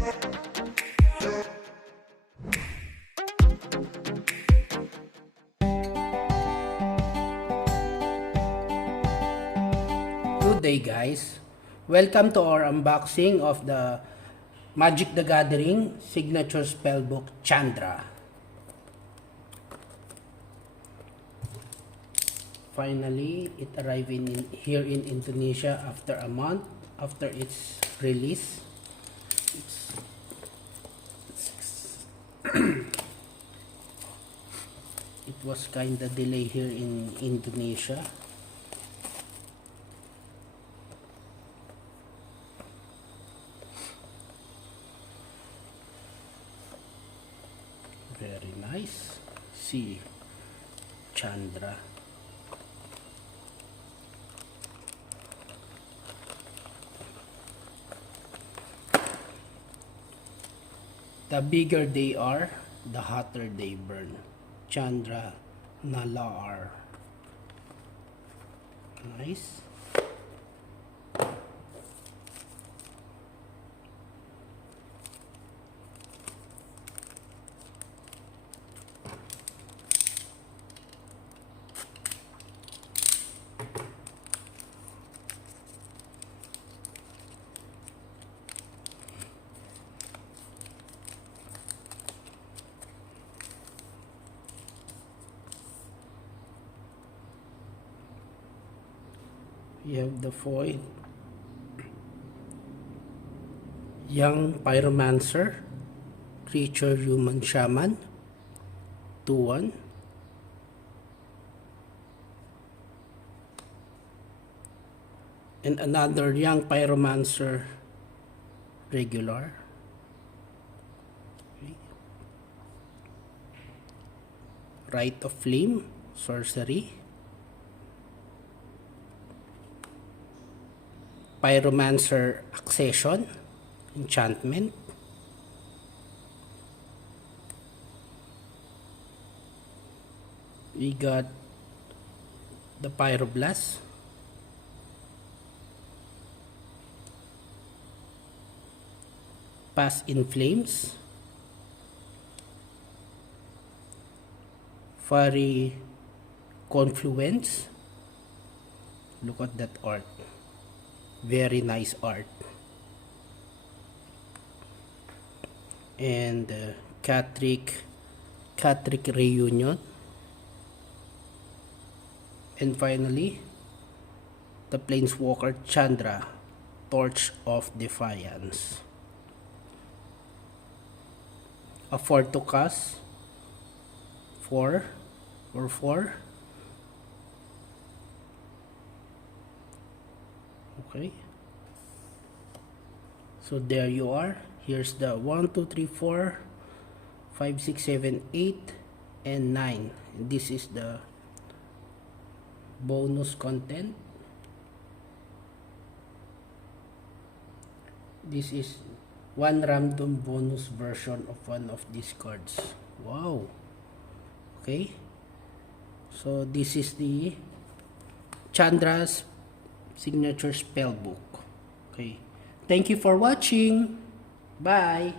Good day guys, welcome to our unboxing of the Magic the Gathering signature spellbook Chandra. Finally, it arrived here in Indonesia after a month after its release. It was kinda delayed here in Indonesia. Very nice. See, Chandra. The bigger they are, the hotter they burn. Chandra Nalar. Nice. You have the foil, Young Pyromancer, Creature Human Shaman, 2/1. And another Young Pyromancer, regular. Okay. Rite of Flame, sorcery. Pyromancer Accession, enchantment. We got the Pyroblast, Pass in Flames, Fiery Confluence. Look at that art. Very nice art. And Gaethering Reunion. And finally, the Planeswalker Chandra, Torch of Defiance. A 4 to cast, 4 or 4. Okay, so there you are. Here's the 1 2 3 4 5 6 7 8 and 9. This is the bonus content. This is one random bonus version of one of these cards. Wow. Okay, so this is the Chandra's signature spellbook. Okay, thank you for watching. Bye.